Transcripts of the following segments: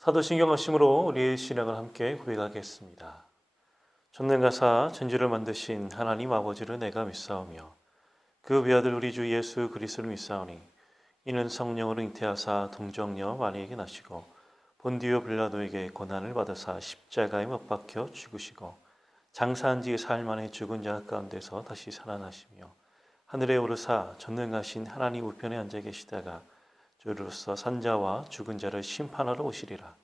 사도신경 말씀으로 우리의 신앙을 함께 고백하겠습니다. 전능가사 천지를 만드신 하나님 아버지를 내가 믿사오며 그 외아들 우리 주 예수 그리스도를 믿사오니 이는 성령으로 잉태하사 동정녀 마리에게 나시고 본디오 빌라도에게 고난을 받으사 십자가에 못 박혀 죽으시고 장사한 지 사흘 만에 죽은 자 가운데서 다시 살아나시며 하늘에 오르사 전능하신 하나님 우편에 앉아 계시다가 주로서 산자와 죽은 자를 심판하러 오시리라.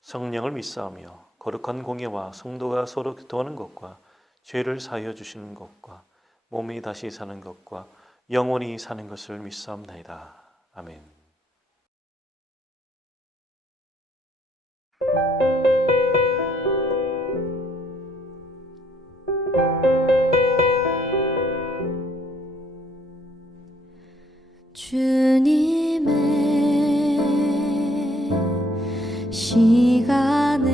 성령을 믿사오며 거룩한 공예와 성도가 서로 교통하는 것과 죄를 사하여 주시는 것과 몸이 다시 사는 것과 영원히 사는 것을 믿사옵나이다. 아멘. 주님의 시간에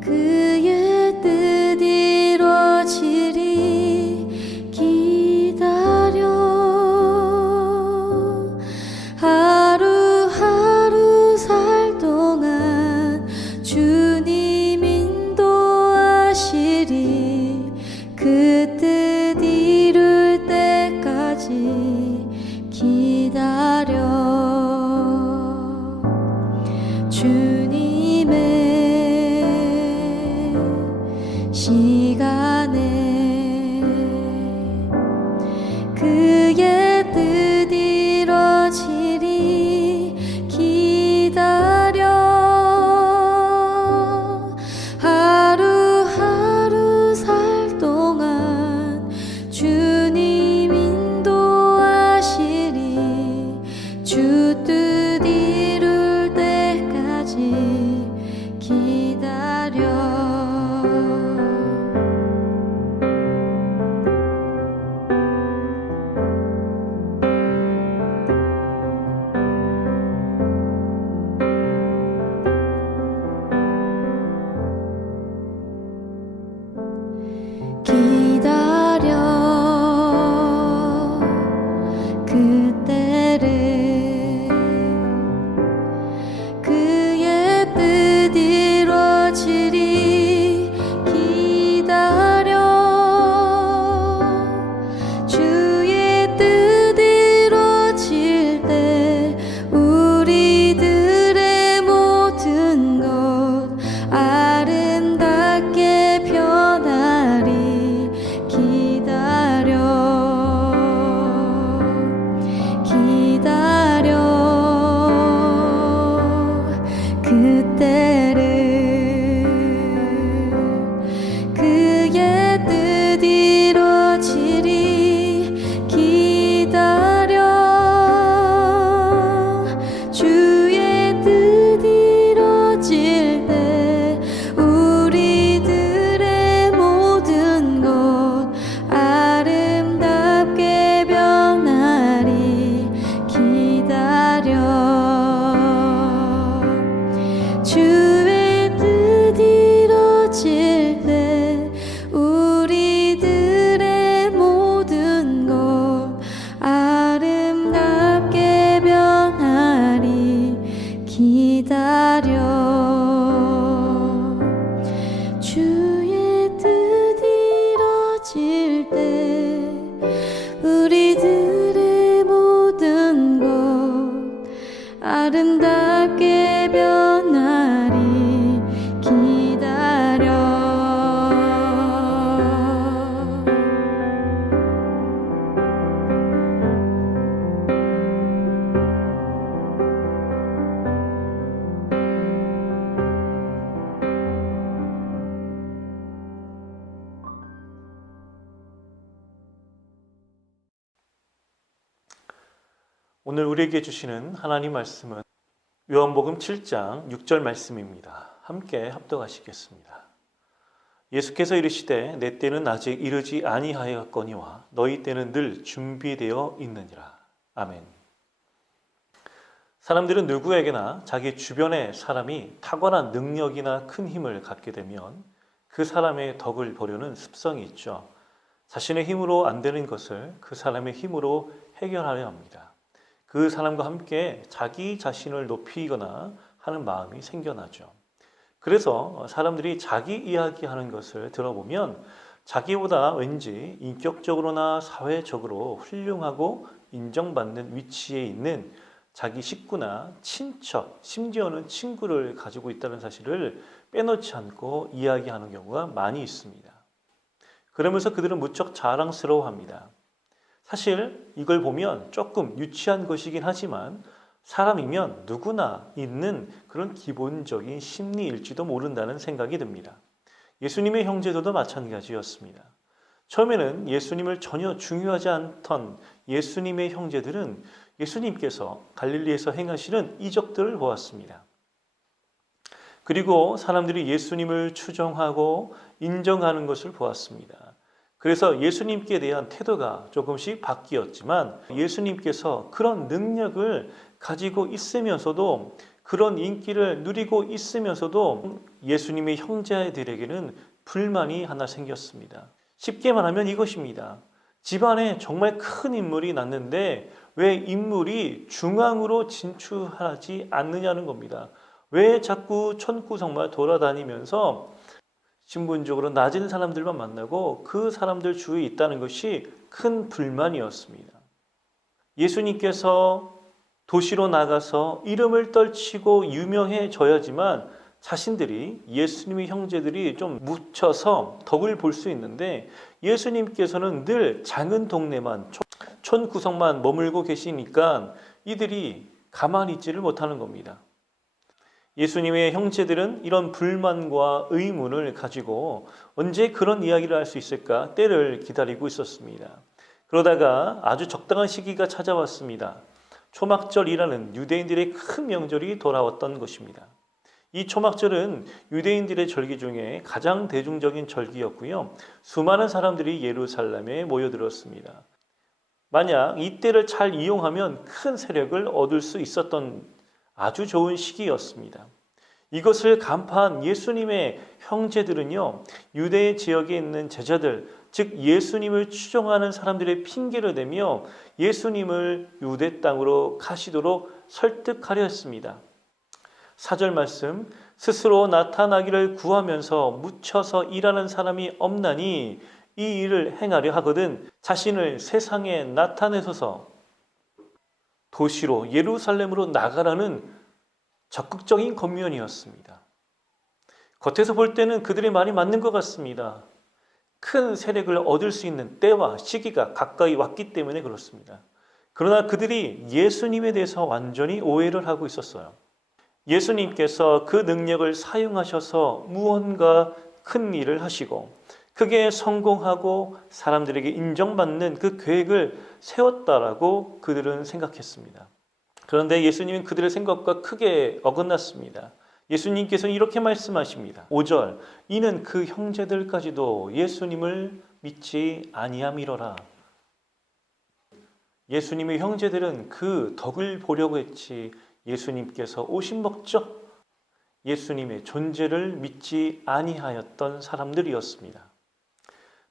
그의 뜻 이루어지리 기다려 하루하루 살 동안 주님 인도하시리 그 뜻 이룰 때까지 기다려 주님의 시간에 그의 뜻 이루어지리 기다려 하루하루 살 동안 주님 인도하시리 주 뜻 이룰 때까지 기다려 기다려 그때를 그의 뜻 이루어지리 기다려 주의 뜻 이루어질 때 우리들의 모든 것 아름답게 변하리 기다려 그때를 그의 뜻 이루어지리 기다려 주의 뜻 이루어질 때 우리들의 모든 것 아름답게 변하리 기다려 주의 뜻 이루어질 때 우리들의 모든 것 아름답게 변하리 기다려 주의 뜻 이루어질 때 우리들의 모든 것 아름답게 변하리 기다려 오늘 우리에게 주시는 하나님 말씀은 요한복음 7장 6절 말씀입니다. 함께 합독하시겠습니다. 예수께서 이르시되 내 때는 아직 이르지 아니하였거니와 너희 때는 늘 준비되어 있느니라. 아멘. 사람들은 누구에게나 자기 주변의 사람이 탁월한 능력이나 큰 힘을 갖게 되면 그 사람의 덕을 보려는 습성이 있죠. 자신의 힘으로 안 되는 것을 그 사람의 힘으로 해결하려 합니다. 그 사람과 함께 자기 자신을 높이거나 하는 마음이 생겨나죠. 그래서 사람들이 자기 이야기하는 것을 들어보면 자기보다 왠지 인격적으로나 사회적으로 훌륭하고 인정받는 위치에 있는 자기 식구나 친척, 심지어는 친구를 가지고 있다는 사실을 빼놓지 않고 이야기하는 경우가 많이 있습니다. 그러면서 그들은 무척 자랑스러워합니다. 사실 이걸 보면 조금 유치한 것이긴 하지만 사람이면 누구나 있는 그런 기본적인 심리일지도 모른다는 생각이 듭니다. 예수님의 형제들도 마찬가지였습니다. 처음에는 예수님을 전혀 중요하지 않던 예수님의 형제들은 예수님께서 갈릴리에서 행하시는 이적들을 보았습니다. 그리고 사람들이 예수님을 추종하고 인정하는 것을 보았습니다. 그래서 예수님께 대한 태도가 조금씩 바뀌었지만 예수님께서 그런 능력을 가지고 있으면서도 그런 인기를 누리고 있으면서도 예수님의 형제들에게는 불만이 하나 생겼습니다. 쉽게 말하면 이것입니다. 집안에 정말 큰 인물이 났는데 왜 인물이 중앙으로 진출하지 않느냐는 겁니다. 왜 자꾸 천구성마을 돌아다니면서 신분적으로 낮은 사람들만 만나고 그 사람들 주위에 있다는 것이 큰 불만이었습니다. 예수님께서 도시로 나가서 이름을 떨치고 유명해져야지만 자신들이 예수님의 형제들이 좀 묻혀서 덕을 볼 수 있는데 예수님께서는 늘 작은 동네만 촌구석만 머물고 계시니까 이들이 가만히 있지를 못하는 겁니다. 예수님의 형제들은 이런 불만과 의문을 가지고 언제 그런 이야기를 할 수 있을까 때를 기다리고 있었습니다. 그러다가 아주 적당한 시기가 찾아왔습니다. 초막절이라는 유대인들의 큰 명절이 돌아왔던 것입니다. 이 초막절은 유대인들의 절기 중에 가장 대중적인 절기였고요. 수많은 사람들이 예루살렘에 모여들었습니다. 만약 이때를 잘 이용하면 큰 세력을 얻을 수 있었던 아주 좋은 시기였습니다. 이것을 간파한 예수님의 형제들은요, 유대 지역에 있는 제자들, 즉 예수님을 추종하는 사람들의 핑계를 대며 예수님을 유대 땅으로 가시도록 설득하려 했습니다. 4절 말씀, 스스로 나타나기를 구하면서 묻혀서 일하는 사람이 없나니 이 일을 행하려 하거든 자신을 세상에 나타내소서 도시로 예루살렘으로 나가라는 적극적인 권면이었습니다. 겉에서 볼 때는 그들의 말이 맞는 것 같습니다. 큰 세력을 얻을 수 있는 때와 시기가 가까이 왔기 때문에 그렇습니다. 그러나 그들이 예수님에 대해서 완전히 오해를 하고 있었어요. 예수님께서 그 능력을 사용하셔서 무언가 큰 일을 하시고 크게 성공하고 사람들에게 인정받는 그 계획을 세웠다라고 그들은 생각했습니다. 그런데 예수님은 그들의 생각과 크게 어긋났습니다. 예수님께서는 이렇게 말씀하십니다. 5절, 이는 그 형제들까지도 예수님을 믿지 아니함이로라. 예수님의 형제들은 그 덕을 보려고 했지 예수님께서 오신 목적, 예수님의 존재를 믿지 아니하였던 사람들이었습니다.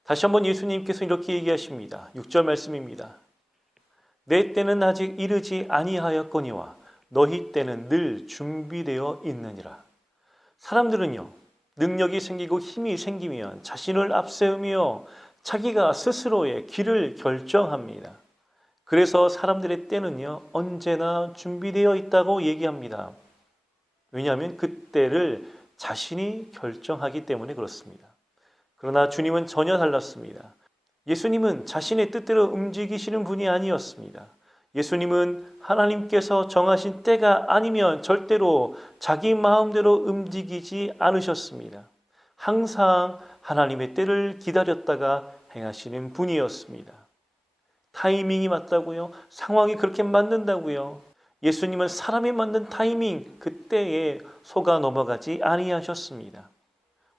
다시 한번 예수님께서 이렇게 얘기하십니다. 6절 말씀입니다. 내 때는 아직 이르지 아니하였거니와 너희 때는 늘 준비되어 있느니라. 사람들은요, 능력이 생기고 힘이 생기면 자신을 앞세우며 자기가 스스로의 길을 결정합니다. 그래서 사람들의 때는요, 언제나 준비되어 있다고 얘기합니다. 왜냐하면 그 때를 자신이 결정하기 때문에 그렇습니다. 그러나 주님은 전혀 달랐습니다. 예수님은 자신의 뜻대로 움직이시는 분이 아니었습니다. 예수님은 하나님께서 정하신 때가 아니면 절대로 자기 마음대로 움직이지 않으셨습니다. 항상 하나님의 때를 기다렸다가 행하시는 분이었습니다. 타이밍이 맞다고요? 상황이 그렇게 맞는다고요? 예수님은 사람이 만든 타이밍, 그때에 속아 넘어가지 아니하셨습니다.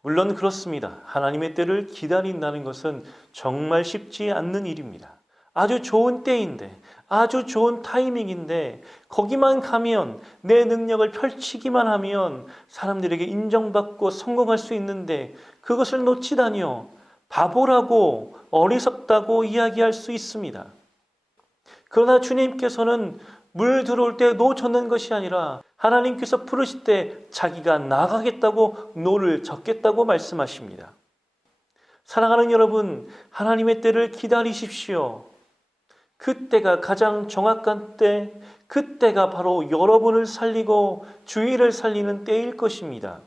물론 그렇습니다. 하나님의 때를 기다린다는 것은 정말 쉽지 않는 일입니다. 아주 좋은 때인데, 아주 좋은 타이밍인데 거기만 가면 내 능력을 펼치기만 하면 사람들에게 인정받고 성공할 수 있는데 그것을 놓치다니요. 바보라고 어리석다고 이야기할 수 있습니다. 그러나 주님께서는 물 들어올 때 놓쳤는 것이 아니라 하나님께서 부르실 때 자기가 나가겠다고 노를 젓겠다고 말씀하십니다. 사랑하는 여러분, 하나님의 때를 기다리십시오. 그때가 가장 정확한 때, 그때가 바로 여러분을 살리고 주위를 살리는 때일 것입니다.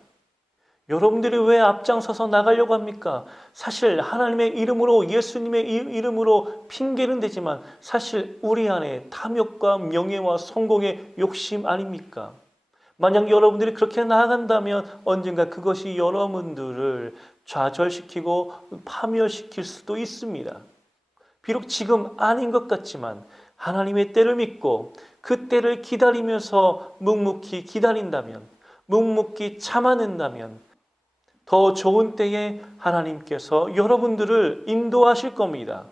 여러분들이 왜 앞장서서 나가려고 합니까? 사실 하나님의 이름으로, 예수님의 이름으로 핑계는 되지만 사실 우리 안에 탐욕과 명예와 성공의 욕심 아닙니까? 만약 여러분들이 그렇게 나아간다면 언젠가 그것이 여러분들을 좌절시키고 파멸시킬 수도 있습니다. 비록 지금 아닌 것 같지만 하나님의 때를 믿고 그 때를 기다리면서 묵묵히 기다린다면, 묵묵히 참아낸다면 더 좋은 때에 하나님께서 여러분들을 인도하실 겁니다.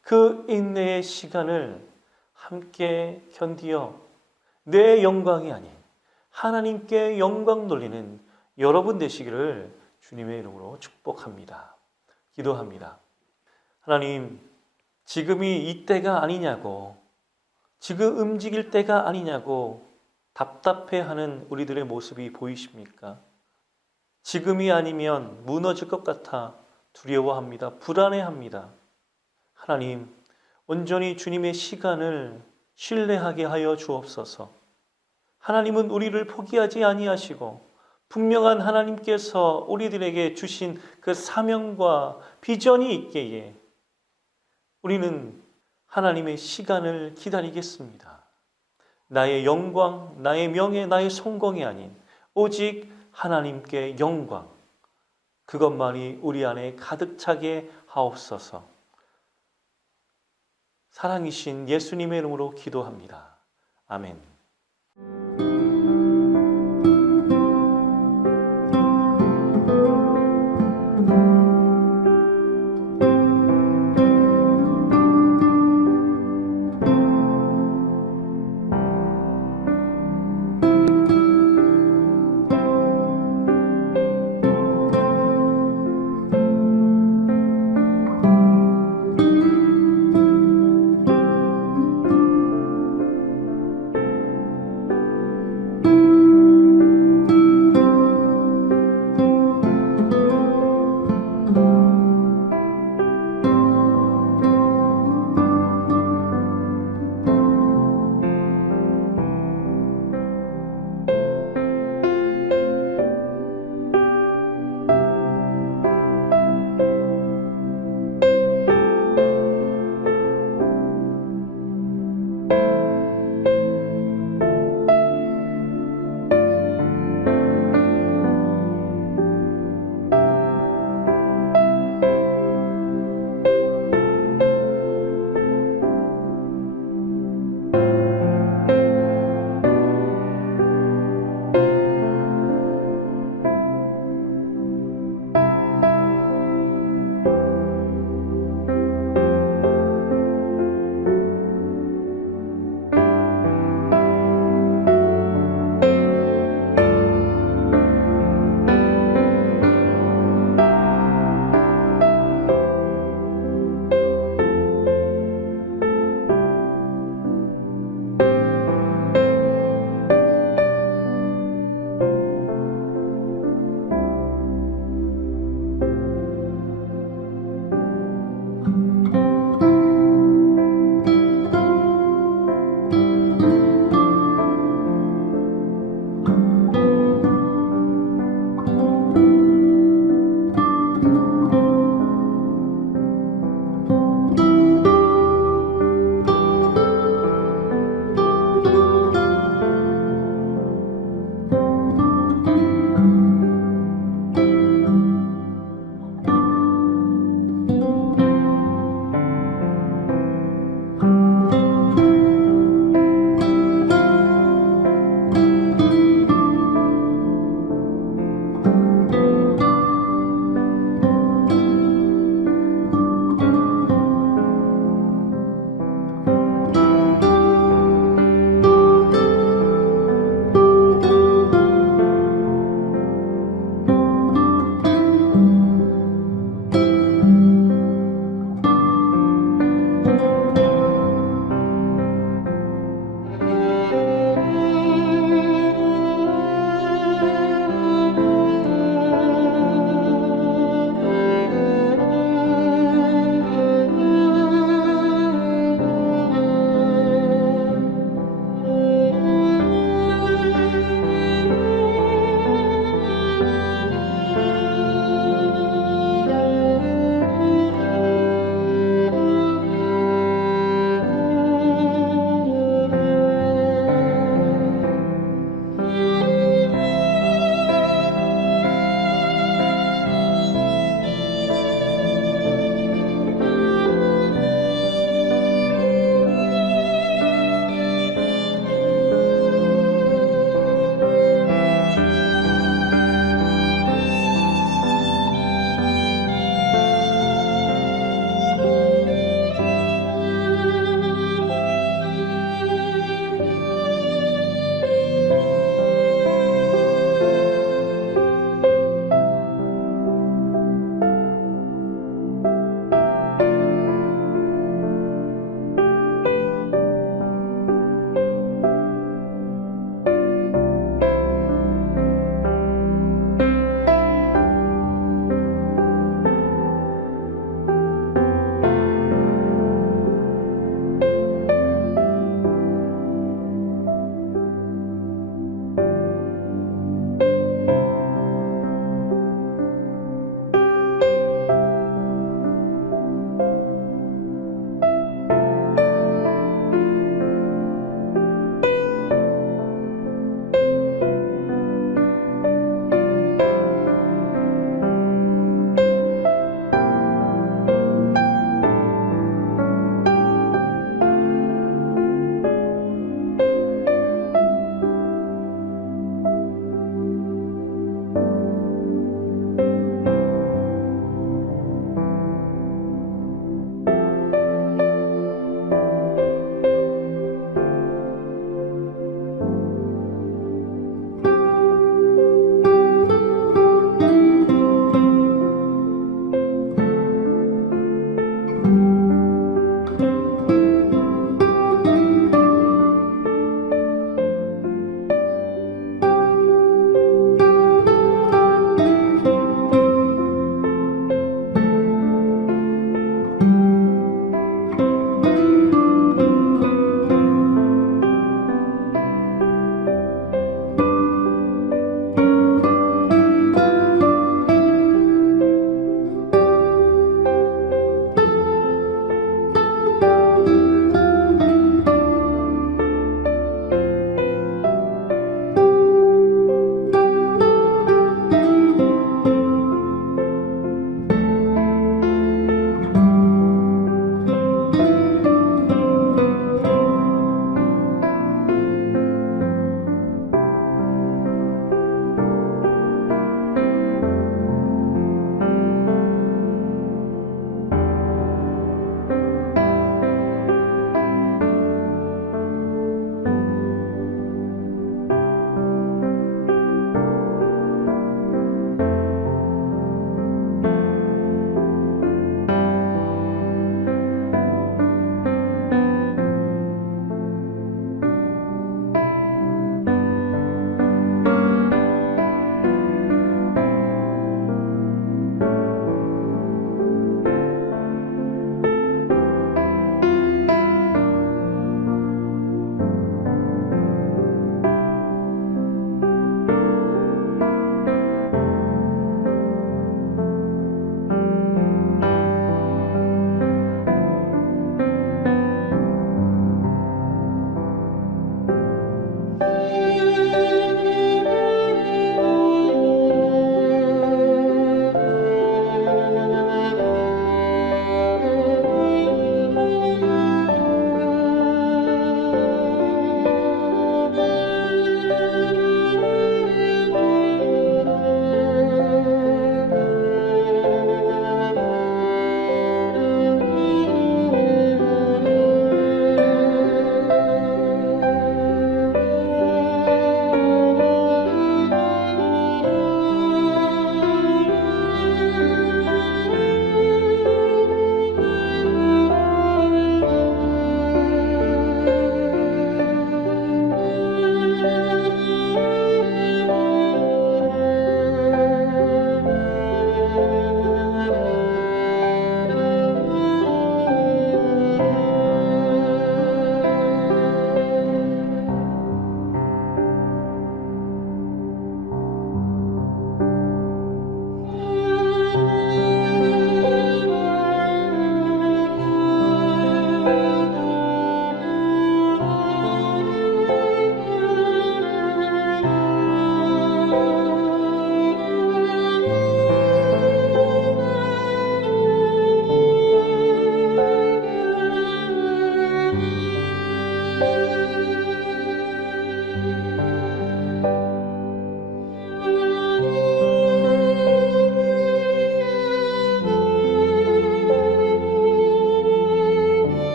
그 인내의 시간을 함께 견디어 내 영광이 아닌 하나님께 영광 돌리는 여러분 되시기를 주님의 이름으로 축복합니다. 기도합니다. 하나님, 지금이 이때가 아니냐고, 지금 움직일 때가 아니냐고 답답해하는 우리들의 모습이 보이십니까? 지금이 아니면 무너질 것 같아 두려워합니다. 불안해합니다. 하나님, 온전히 주님의 시간을 신뢰하게 하여 주옵소서. 하나님은 우리를 포기하지 아니하시고 분명한 하나님께서 우리들에게 주신 그 사명과 비전이 있기에 우리는 하나님의 시간을 기다리겠습니다. 나의 영광, 나의 명예, 나의 성공이 아닌 오직 하나님께 영광, 그것만이 우리 안에 가득 차게 하옵소서. 사랑이신 예수님의 이름으로 기도합니다. 아멘.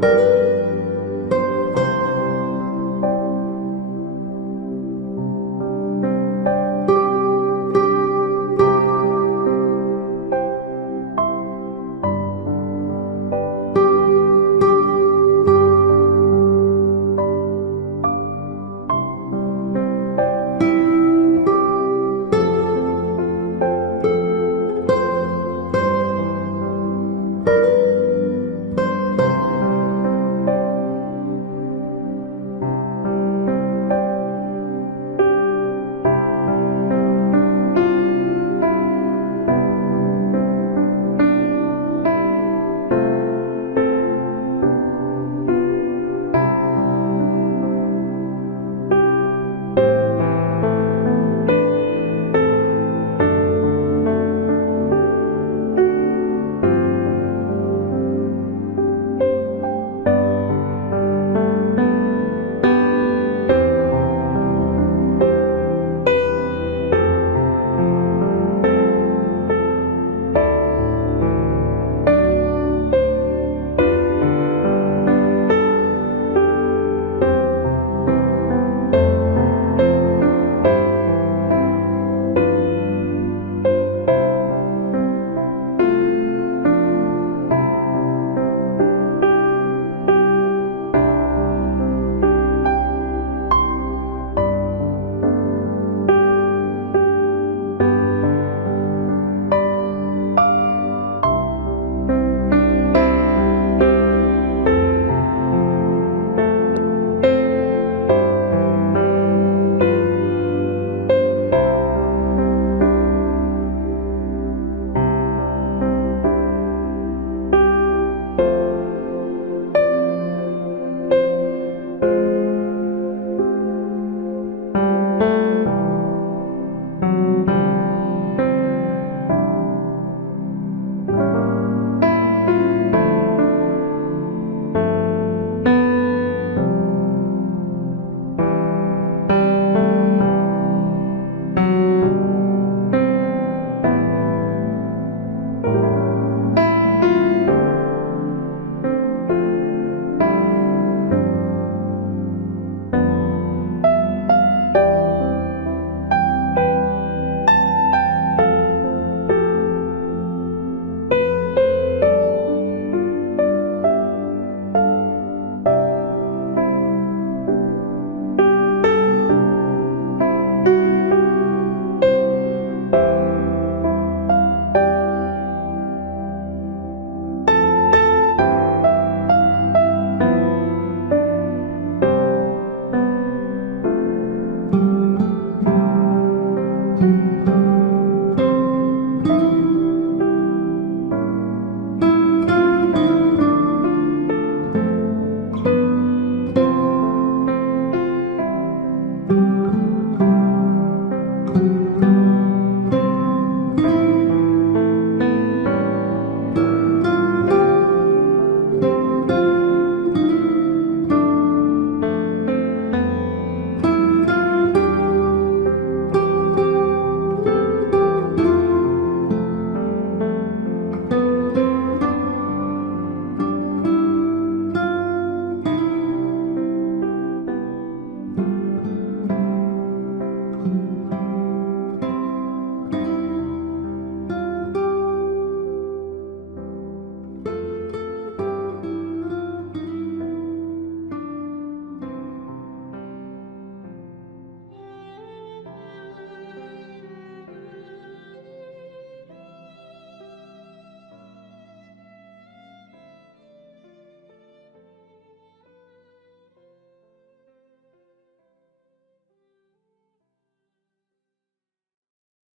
주